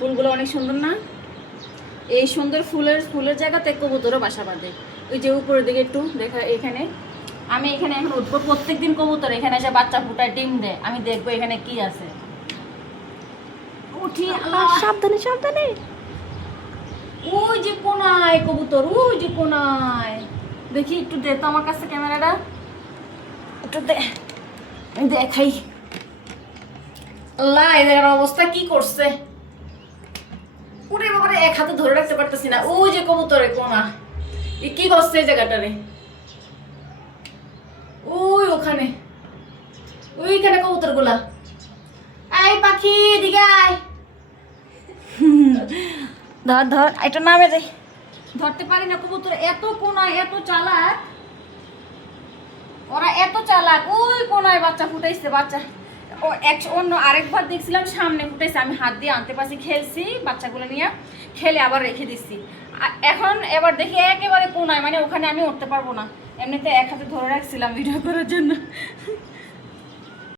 ফুলগুলো অনেক সুন্দর না? এই সুন্দর ফুলের জায়গাতে কবুতরও বাসা বাঁধে। ওই যে উপরের দিকে একটু দেখা, এখানে আমি এখানে এখন উঠবো। প্রত্যেকদিন কবুতর এখানে এসে বাচ্চা ফুটায়, ডিম দেয়। আমি দেখবো এখানে কি আছে। উঠি, আল্লাহ সাবধানে সাবধানে। ওই যে কোনায় কবুতর, ওই যে কোনায়। দেখি একটু দে তো আমার কাছে ক্যামেরাটা, একটু দে, আমি দেখাই। আল্লাহ, এদের অবস্থা কি করছে! ওরে বাবারে, এক হাতে ধরে রাখতে পারতেছি না। ওই যে কবুতরের কোনা, কি করছে এই জায়গাটারে? ওই ওখানে, ওইখানে কবুতর গুলা। আয় পাখি, এদিকে আয়। ধর ধর, এটা নামে যাই। ধরতে পারি না কবুতর, এত কোনায়, এত চালাক ওরা, এত চালাক। ওই কোনায় বাচ্চা ফুটাইছে, বাচ্চা অন্য আরেকবার দেখছিলাম সামনে ফুটাইছে, আমি হাত দিয়ে আনতে পারছি, খেলছি বাচ্চাগুলো নিয়ে, খেলে আবার রেখে দিচ্ছি। এখন এবার দেখি একেবারে কোনায়, মানে ওখানে আমি উঠতে পারবো না। এমনিতে এক হাতে ধরে রাখছিলাম ভিডিও করার জন্য।